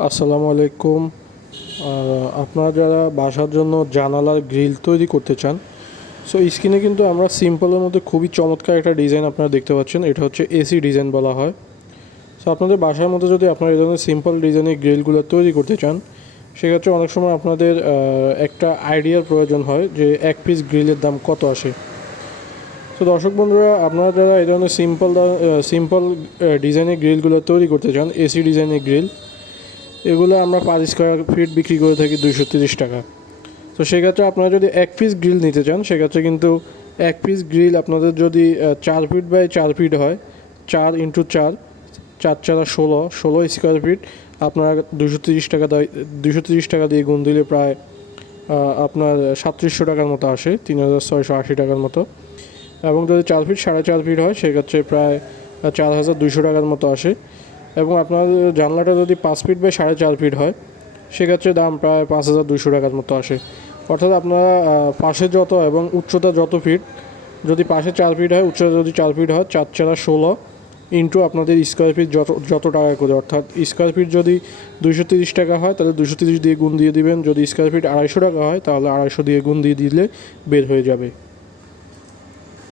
আসসালামু আলাইকুম। আপনারা যারা বাসার জন্য জানালার গ্রিল তৈরি করতে চান সো স্ক্রিনে কিন্তু আমরা সিম্পলের মধ্যে খুবই চমৎকার একটা ডিজাইন আপনারা দেখতে পাচ্ছেন, এটা হচ্ছে এসি ডিজাইন বলা হয়। সো আপনাদের বাসার মধ্যে যদি আপনারা এই ধরনের সিম্পল ডিজাইনের গ্রিলগুলো তৈরি করতে চান, সেক্ষেত্রে অনেক সময় আপনাদের একটা আইডিয়ার প্রয়োজন হয় যে এক পিস গ্রিলের দাম কত আসে। তো দর্শক বন্ধুরা, আপনারা যারা এই ধরনের সিম্পল সিম্পল ডিজাইনের গ্রিলগুলো তৈরি করতে চান এসি ডিজাইনের গ্রিল এগুলো আমরা পার স্কোয়ার ফিট বিক্রি করে থাকি দুইশো তিরিশ টাকা। তো সেক্ষেত্রে আপনারা যদি এক পিস গ্রিল নিতে চান, সেক্ষেত্রে কিন্তু এক পিস গ্রিল আপনাদের যদি চার ফিট বাই চার ফিট হয়, চার ইন্টু চার চার চারা ষোলো ষোলো স্কোয়ার ফিট আপনারা দুশো তিরিশ টাকা দুশো তিরিশ টাকা দিয়ে গুণ দিলে প্রায় আপনার সাতত্রিশশো টাকার মতো আসে, তিন হাজার ছয়শো আশি টাকার মতো। এবং যদি চার ফিট সাড়ে চার ফিট হয়, সেক্ষেত্রে প্রায় চার হাজার দুশো টাকার মতো আসে। এবং আপনার জানলাটা যদি পাঁচ ফিট বাই সাড়ে চার ফিট হয়, সেক্ষেত্রে দাম প্রায় পাঁচ হাজার দুশো টাকার মতো আসে। অর্থাৎ আপনারা পাশে যত এবং উচ্চতা যত ফিট, যদি পাশে চার ফিট হয়, উচ্চতা যদি চার ফিট হয়, চার চারা ষোলো ইন্টু আপনাদের স্কোয়ার ফিট যত যত টাকা করে। অর্থাৎ স্কোয়ার ফিট যদি দুশো তিরিশ টাকা হয়, তাহলে দুশো তিরিশ দিয়ে গুণ দিয়ে দিবেন। যদি স্কোয়ার ফিট আড়াইশো টাকা হয়, তাহলে আড়াইশো দিয়ে গুণ দিয়ে দিলে বের হয়ে যাবে।